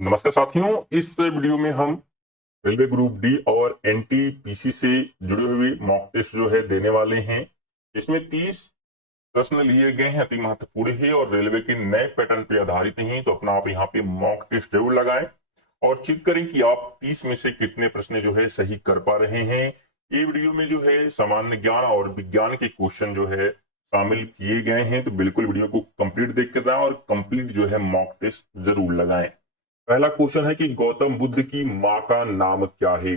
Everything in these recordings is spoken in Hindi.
नमस्कार साथियों, इस वीडियो में हम रेलवे ग्रुप डी और एनटीपीसी से जुड़े हुए मॉक टेस्ट जो है देने वाले हैं। इसमें 30 प्रश्न लिए गए हैं, अति महत्वपूर्ण है और रेलवे के नए पैटर्न पे आधारित हैं। तो अपना आप यहाँ पे मॉक टेस्ट जरूर लगाएं और चेक करें कि आप 30 में से कितने प्रश्न जो है सही कर पा रहे हैं। ये वीडियो में जो है सामान्य ज्ञान और विज्ञान के क्वेश्चन जो है शामिल किए गए हैं, तो बिल्कुल वीडियो को कंप्लीट देख कर जाएं और कंप्लीट जो है मॉक टेस्ट जरूर लगाएं। पहला क्वेश्चन है कि गौतम बुद्ध की माँ का नाम क्या है।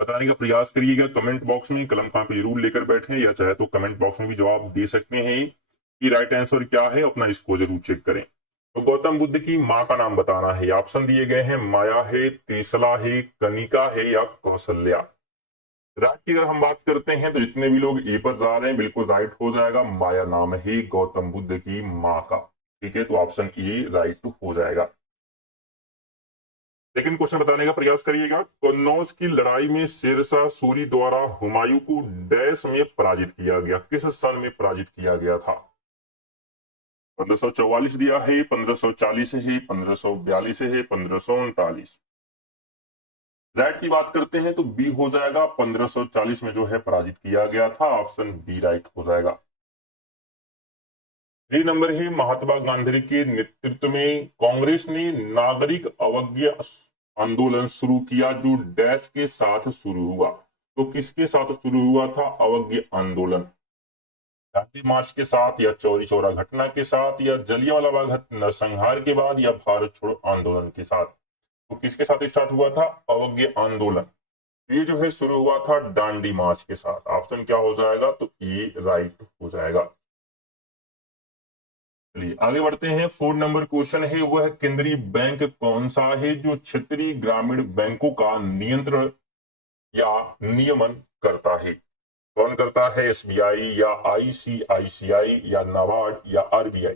बताने का प्रयास करिएगा। कमेंट बॉक्स में कलम कापी जरूर लेकर बैठें, या चाहे तो कमेंट बॉक्स में भी जवाब दे सकते हैं कि राइट आंसर क्या है। अपना इसको जरूर चेक करें। तो गौतम बुद्ध की माँ का नाम बताना है। ऑप्शन दिए गए हैं, माया है, त्रिशला है, कनिका है या कौशल्या। राइट की अगर हम बात करते हैं तो जितने भी लोग ए पर जा रहे हैं बिल्कुल राइट हो जाएगा। माया नाम है गौतम बुद्ध की माँ का। ठीक है, तो ऑप्शन ए राइट हो जाएगा। लेकिन क्वेश्चन बताने का प्रयास करिएगा। कन्नौज की लड़ाई में शेरशाह सूरी द्वारा हुमायूं को डैश में पराजित किया गया, किस सन में पराजित किया गया था। 1544 दिया है, 1540 है, 1542 है, 1539। राइट की बात करते हैं तो बी हो जाएगा। 1540 में जो है पराजित किया गया था। ऑप्शन बी राइट हो जाएगा। 3 नंबर है, महात्मा गांधी के नेतृत्व में कांग्रेस ने नागरिक अवज्ञा आंदोलन शुरू किया, जो डैश के साथ शुरू हुआ। तो किसके साथ शुरू हुआ था अवज्ञा आंदोलन? दांडी मार्च के साथ, या चौरी चौरा घटना के साथ, या जलियांवाला बाग नरसंहार के बाद, या भारत छोड़ो आंदोलन के साथ। तो किसके साथ स्टार्ट हुआ था अवज्ञा आंदोलन? ये जो है शुरू हुआ था दांडी मार्च के साथ। ऑप्शन क्या हो जाएगा? तो ये राइट हो जाएगा। चलिए आगे बढ़ते हैं। 4 नंबर क्वेश्चन है, वह केंद्रीय बैंक कौन सा है जो क्षेत्रीय ग्रामीण बैंकों का नियंत्रण या नियमन करता है? कौन करता है? एसबीआई या आईसीआईसीआई या नाबार्ड या आरबीआई।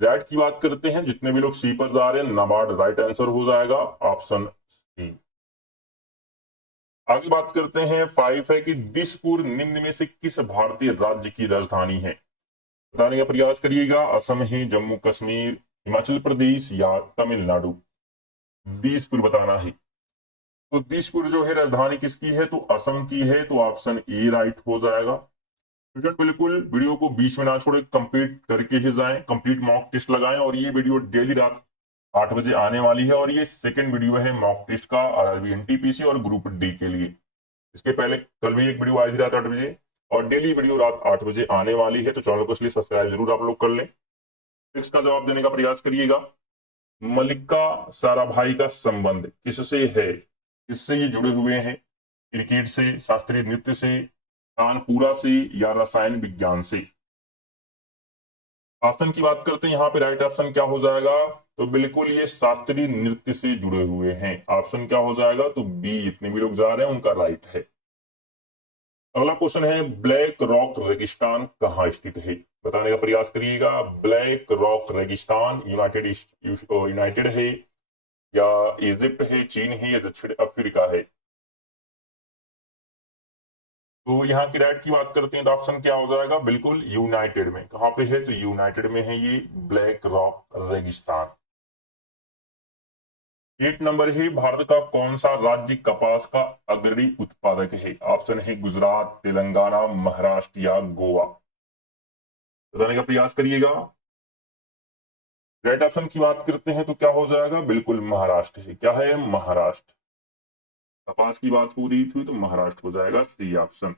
राइट की बात करते हैं, जितने भी लोग सी पर जा रहे हैं नाबार्ड राइट आंसर हो जाएगा। Option C. आगे बात करते हैं। 5 है कि दिसपुर निम्न में से किस भारतीय राज्य की राजधानी है? बताने का प्रयास करिएगा। असम है, जम्मू कश्मीर, हिमाचल प्रदेश या तमिलनाडु। दिसपुर बताना है। तो दिसपुर जो है राजधानी किसकी है? तो असम की है। तो ऑप्शन ए राइट हो जाएगा। स्टूडेंट बिल्कुल वीडियो को बीच में ना छोड़े, कंप्लीट करके ही जाएं, कंप्लीट मॉक टेस्ट लगाएं। और ये वीडियो डेली रात 8 बजे आने वाली है और ये सेकंड वीडियो है मॉक टेस्ट का आरआरबी एनटीपीसी और ग्रुप डी के लिए। इसके पहले कल भी एक वीडियो आई थी रात 8 बजे, और डेली वीडियो रात 8 बजे आने वाली है। तो चैनल को इसलिए सब्सक्राइब जरूर आप लोग कर लें। इसका जवाब देने का प्रयास करिएगा। मल्लिका साराभाई का संबंध किससे है? किससे ये जुड़े हुए हैं? क्रिकेट से, शास्त्रीय नृत्य से, तानपुरा से या रसायन विज्ञान से। ऑप्शन की बात करते हैं, यहाँ पे राइट ऑप्शन क्या हो जाएगा? तो बिल्कुल ये शास्त्रीय नृत्य से जुड़े हुए हैं। ऑप्शन क्या हो जाएगा? तो बी, जितने भी लोग जा रहे हैं उनका राइट है। अगला क्वेश्चन है, ब्लैक रॉक रेगिस्तान कहाँ स्थित है? बताने का प्रयास करिएगा। ब्लैक रॉक रेगिस्तान यूनाइटेड यूनाइटेड है, या इजिप्ट है, चीन है, या दक्षिण अफ्रीका है। तो यहाँ की राइट की बात करते हैं तो ऑप्शन क्या हो जाएगा? बिल्कुल यूनाइटेड में। कहां पे है? तो यूनाइटेड में है ये ब्लैक रॉक रेगिस्तान। 8 नंबर है, भारत का कौन सा राज्य कपास का अग्रणी उत्पादक है? ऑप्शन है गुजरात, तेलंगाना, महाराष्ट्र या गोवा। बताने का प्रयास करिएगा। राइट ऑप्शन की बात करते हैं तो क्या हो जाएगा? बिल्कुल महाराष्ट्र है। क्या है? महाराष्ट्र। कपास की बात हो रही थी तो महाराष्ट्र हो जाएगा, सी ऑप्शन।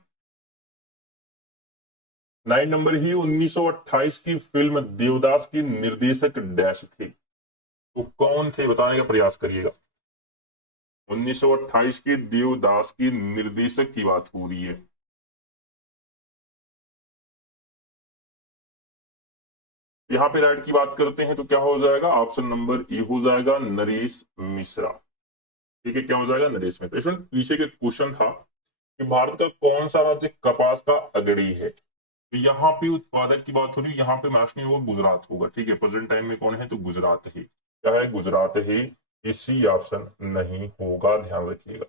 9 नंबर ही, 1928 की फिल्म देवदास की निर्देशक डैश थे। तो कौन थे? बताने का प्रयास करिएगा। 1928 के देवदास के निर्देशक की बात हो रही है। यहाँ पे राइट की बात करते हैं तो क्या हो जाएगा? ऑप्शन नंबर ए हो जाएगा, नरेश मिश्रा। ठीक है, क्या हो जाएगा? नरेश मिश्रा। इसमें पीछे के क्वेश्चन था कि भारत का कौन सा राज्य कपास का अग्रणी है। तो यहाँ पे उत्पादक की बात हो रही है, यहाँ पे महाराष्ट्र नहीं होगा, गुजरात होगा। ठीक है, प्रेजेंट टाइम में कौन है? तो गुजरात है। क्या है? गुजरात है। इसी ऑप्शन नहीं होगा, ध्यान रखिएगा।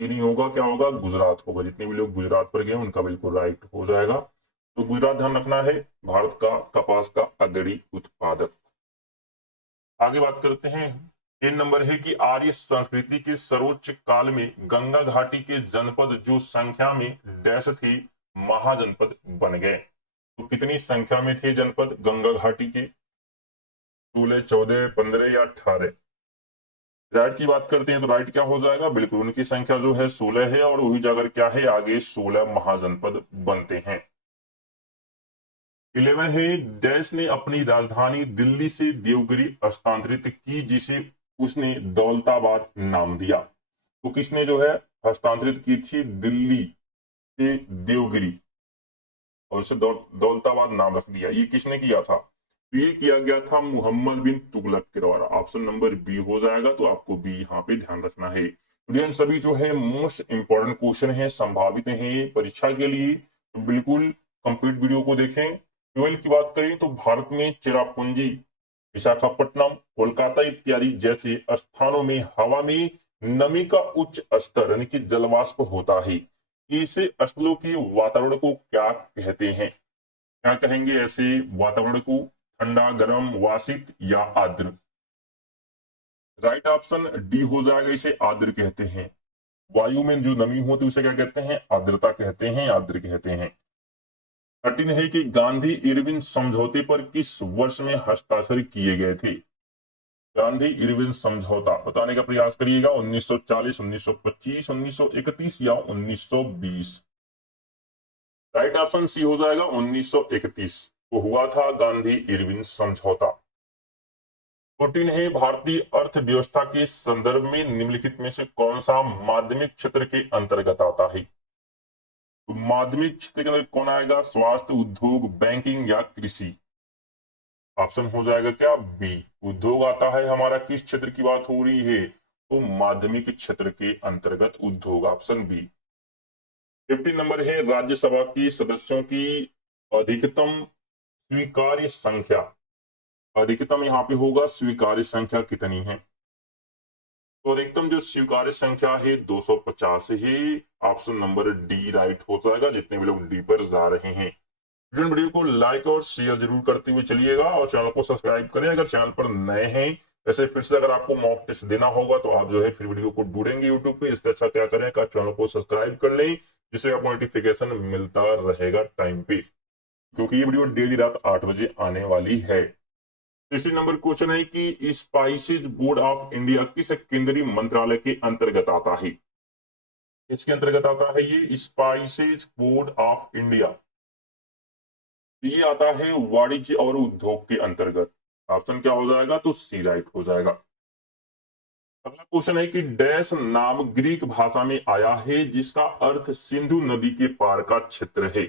ये नहीं होगा, क्या होगा? गुजरात होगा। जितने भी लोग गुजरात पर गए उनका बिल्कुल राइट हो जाएगा। तो गुजरात ध्यान रखना है, भारत का कपास का अग्रणी उत्पादक। आगे बात करते हैं। 3 नंबर है कि आर्य संस्कृति के सर्वोच्च काल में गंगा घाटी के जनपद जो संख्या में डैश थे महाजनपद बन गए। तो कितनी संख्या में थे जनपद गंगा घाटी के? 16, 14, 15 या 18? राइट की बात करते हैं तो राइट क्या हो जाएगा? बिल्कुल उनकी संख्या जो है 16 है और वही जाकर क्या है आगे 16 महाजनपद बनते हैं। 11 है डैश ने अपनी राजधानी दिल्ली से देवगिरी हस्तांतरित की जिसे उसने दौलताबाद नाम दिया। तो किसने जो है हस्तांतरित की थी दिल्ली से देवगिरी और उसे दौलताबाद नाम रख दिया? ये किसने किया था? तो ये किया गया था मोहम्मद बिन तुगलक के द्वारा। ऑप्शन नंबर बी हो जाएगा, तो आपको बी यहाँ पे ध्यान रखना है। तो सभी जो है मोस्ट इंपॉर्टेंट क्वेश्चन है, संभावित है परीक्षा के लिए, तो बिल्कुल कंप्लीट वीडियो को देखें। 12 की बात करें तो भारत में चेरापूंजी, विशाखापट्टनम, कोलकाता इत्यादि जैसे स्थानों में हवा में नमी का उच्च स्तर यानी कि जलवाष्प होता है। ऐसे स्थलों के वातावरण को क्या कहते हैं? क्या कहेंगे ऐसे वातावरण को? ठंडा, गर्म, वासित या आर्द्र? राइट ऑप्शन डी हो जाएगा, इसे आर्द्र कहते हैं। वायु में जो नमी होती है उसे क्या कहते हैं? आर्द्रता कहते हैं, आर्द्र कहते हैं। 13 है कि गांधी इरविन समझौते पर किस वर्ष में हस्ताक्षर किए गए थे? गांधी इरविन समझौता बताने का प्रयास करिएगा। 1940, 1925, 1931 या 1920? राइट ऑप्शन सी हो जाएगा 1931 को हुआ था गांधी इरविन समझौता। 14 है भारतीय अर्थव्यवस्था के संदर्भ में निम्नलिखित में से कौन सा माध्यमिक क्षेत्र के अंतर्गत आता है? तो माध्यमिक क्षेत्र के अंदर कौन आएगा? स्वास्थ्य, उद्योग, बैंकिंग या कृषि? ऑप्शन हो जाएगा क्या? बी, उद्योग आता है हमारा। किस क्षेत्र की बात हो रही है? तो माध्यमिक क्षेत्र के अंतर्गत उद्योग, ऑप्शन बी। 15 नंबर है राज्यसभा की सदस्यों की अधिकतम स्वीकार्य संख्या। अधिकतम यहाँ पे होगा स्वीकार्य संख्या कितनी है? तो अधिकतम जो स्वीकार्य संख्या है 250 है। ऑप्शन नंबर डी राइट हो जाएगा, जितने भी लोग डी पर जा रहे हैं। वीडियो को लाइक और शेयर जरूर करते हुए चलिएगा और चैनल को सब्सक्राइब करें अगर चैनल पर नए हैं। वैसे फिर से अगर आपको मॉक टेस्ट देना होगा तो आप जो है फिर वीडियो को ढूंढेंगे यूट्यूब पे। इससे अच्छा क्या करें का चैनल को सब्सक्राइब कर लें, जिससे आपको नोटिफिकेशन मिलता रहेगा टाइम पे, क्योंकि ये वीडियो डेली रात 8 बजे आने वाली है। 3 नंबर क्वेश्चन है कि स्पाइसेज बोर्ड ऑफ इंडिया किस केंद्रीय मंत्रालय के अंतर्गत आता है? इसके अंतर्गत आता है ये स्पाइसेज बोर्ड ऑफ इंडिया। ये आता है वाणिज्य और उद्योग के अंतर्गत। ऑप्शन क्या हो जाएगा? तो सी राइट हो जाएगा। अगला क्वेश्चन है कि डैश नाम ग्रीक भाषा में आया है जिसका अर्थ सिंधु नदी के पार का क्षेत्र है।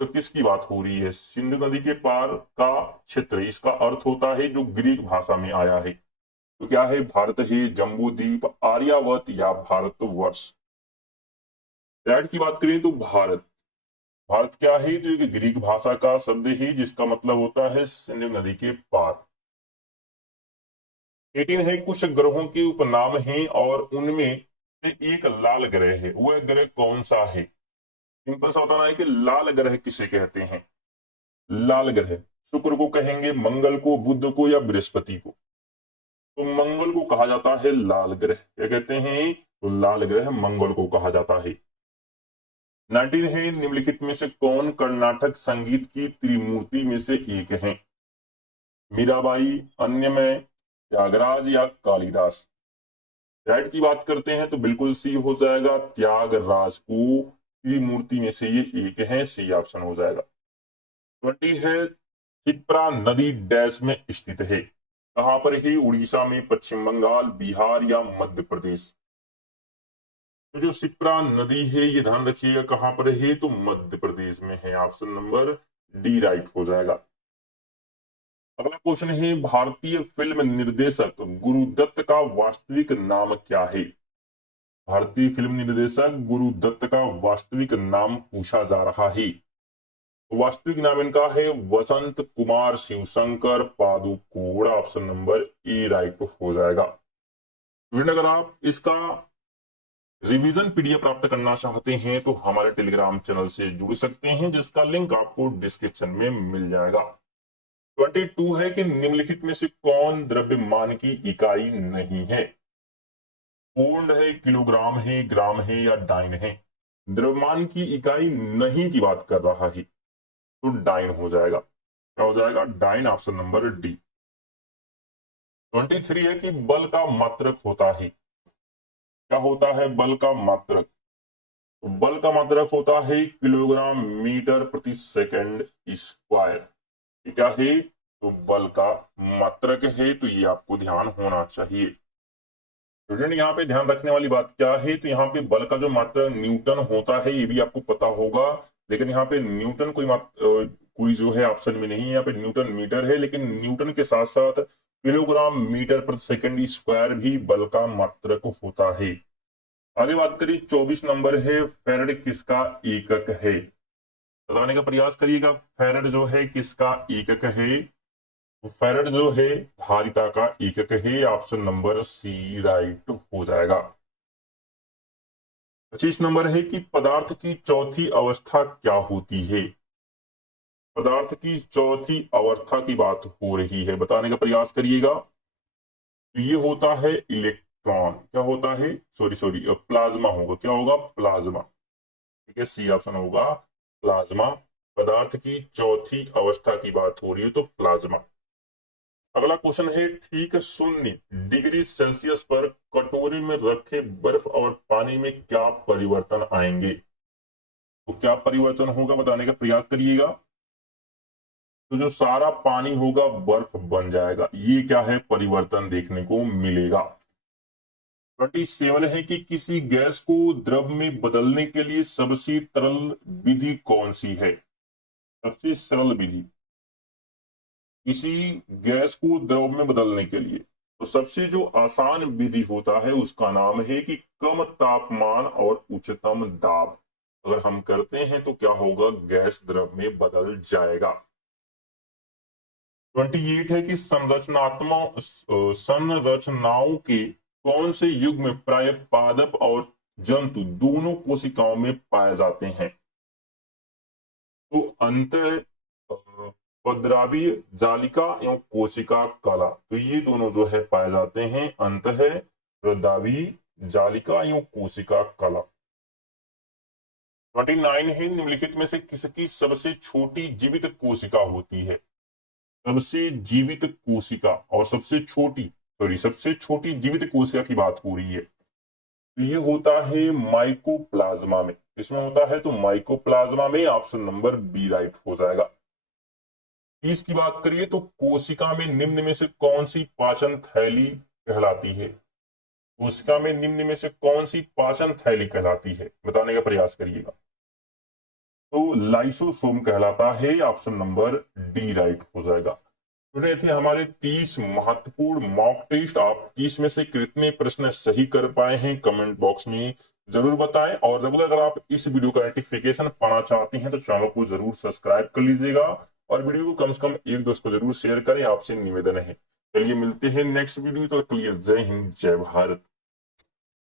तो किसकी बात हो रही है? सिंधु नदी के पार का क्षेत्र, इसका अर्थ होता है जो ग्रीक भाषा में आया है। तो क्या है? भारत है, जम्बू द्वीप, आर्यावर्त या भारतवर्ष? राइट की बात करें तो भारत। भारत क्या है? तो एक ग्रीक भाषा का शब्द है जिसका मतलब होता है सिंधु नदी के पार। 18 है कुछ ग्रहों के उपनाम हैं और उनमें से एक लाल ग्रह है। वह ग्रह कौन सा है? सिंपल सा बताना है कि लाल ग्रह किसे कहते हैं। लाल ग्रह शुक्र को कहेंगे, मंगल को, बुध को या बृहस्पति को? तो मंगल को कहा जाता है लाल ग्रह। क्या कहते हैं? तो लाल ग्रह मंगल को कहा जाता है। 19 है निम्नलिखित में से कौन कर्नाटक संगीत की त्रिमूर्ति में से एक है? मीराबाई, अन्यमय, त्यागराज या कालिदास? राइट की बात करते हैं तो बिल्कुल सी हो जाएगा, त्यागराज को त्रिमूर्ति में से ये एक है, सी ऑप्शन हो जाएगा। 20 है क्षिप्रा नदी डैश में स्थित है। कहां पर है? उड़ीसा में, पश्चिम बंगाल, बिहार या मध्य प्रदेश? तो जो क्षिप्रा नदी है ये ध्यान रखिएगा कहां पर है? तो मध्य प्रदेश में है। ऑप्शन नंबर डी राइट हो जाएगा। अगला क्वेश्चन है भारतीय फिल्म निर्देशक गुरुदत्त का वास्तविक नाम क्या है? भारतीय फिल्म निर्देशक गुरुदत्त का वास्तविक नाम पूछा जा रहा है। वास्तविक नाम इनका है Vasant Kumar Shivshankar Padukone. Option number A right हो जाएगा। अगर आप इसका रिवीजन पीडीएफ प्राप्त करना चाहते हैं तो हमारे टेलीग्राम चैनल से जुड़ सकते हैं, जिसका लिंक आपको डिस्क्रिप्शन में मिल जाएगा। 22 है कि निम्नलिखित में से कौन द्रव्यमान की इकाई नहीं है? पूर्ण है, किलोग्राम है, ग्राम है या डाइन है? द्रव्यमान की इकाई नहीं की बात कर रहा है तो डाइन हो जाएगा। क्या हो जाएगा? Dine, option number D. 23 है कि बल का मात्रक होता है। क्या होता है बल का मात्रक? तो बल का मात्रक होता है किलोग्राम मीटर प्रति सेकंड स्क्वायर। ये क्या है? तो बल का मात्रक है, तो ये आपको ध्यान होना चाहिए। स्टूडेंट यहाँ पे ध्यान रखने वाली बात क्या है, तो यहाँ पे बल का जो मात्रक न्यूटन होता है ये भी आपको पता होगा, लेकिन यहाँ पे न्यूटन कोई जो है ऑप्शन में नहीं है। यहाँ पे न्यूटन मीटर है, लेकिन न्यूटन के साथ साथ किलोग्राम मीटर प्रति सेकंड स्क्वायर भी बल का मात्रक होता है। आगे बात करिए, 24 नंबर है, फेरेड किसका एकक है? बताने का प्रयास करिएगा, फेरेड जो है किसका एकक है? तो फेरेड जो है धारिता का एकक है, ऑप्शन नंबर सी राइट हो जाएगा। 25 नंबर है कि पदार्थ की चौथी अवस्था क्या होती है? पदार्थ की चौथी अवस्था की बात हो रही है, बताने का प्रयास करिएगा। तो ये होता है इलेक्ट्रॉन। क्या होता है? सॉरी प्लाज्मा होगा। क्या होगा? प्लाज्मा। ठीक है, सी ऑप्शन होगा प्लाज्मा। पदार्थ की चौथी अवस्था की बात हो रही है तो प्लाज्मा। अगला क्वेश्चन है, ठीक 0 डिग्री सेल्सियस पर कटोरे में रखे बर्फ और पानी में क्या परिवर्तन आएंगे? तो क्या परिवर्तन होगा, बताने का प्रयास करिएगा। तो जो सारा पानी होगा बर्फ बन जाएगा, ये क्या है? परिवर्तन देखने को मिलेगा। 27 है कि किसी गैस को द्रव में बदलने के लिए सबसे तरल विधि कौन सी है? सबसे सरल विधि किसी गैस को द्रव में बदलने के लिए, तो सबसे जो आसान विधि होता है उसका नाम है कि कम तापमान और उच्चतम दाब अगर हम करते हैं तो क्या होगा? गैस द्रव में बदल जाएगा। 28 है कि संरचनाओं के कौन से युग में प्राय पादप और जंतु दोनों कोशिकाओं में पाए जाते हैं? तो अंत पद्रावी जालिका एवं कोशिका कला, तो ये दोनों जो है पाए जाते हैं अंत है पद्रावी जालिका एवं कोशिका कला। 29 है, निम्नलिखित में से किसकी सबसे छोटी जीवित कोशिका होती है? सबसे जीवित कोशिका और सबसे छोटी जीवित कोशिका की बात हो रही है, तो ये होता है माइकोप्लाज्मा में। इसमें होता है तो माइकोप्लाज्मा में, ऑप्शन नंबर बी राइट हो जाएगा। 30 की बात करिए तो कोशिका में निम्न में से कौन सी पाचन थैली कहलाती है? कोशिका में निम्न में से कौन सी पाचन थैली कहलाती है, बताने का प्रयास करिएगा। तो लाइसोसोम कहलाता है, ऑप्शन नंबर डी राइट हो जाएगा। तो ये थे हमारे 30 महत्वपूर्ण मॉक टेस्ट। आप 30 में से कितने प्रश्न सही कर पाए हैं कमेंट बॉक्स में जरूर बताएं, और रेगुलर अगर आप इस वीडियो का नोटिफिकेशन पाना चाहते हैं तो चैनल को जरूर सब्सक्राइब कर लीजिएगा और वीडियो को कम से कम एक दोस्त को जरूर शेयर करें, आपसे निवेदन है। चलिए मिलते हैं नेक्स्ट वीडियो, तो जय हिंद जय भारत।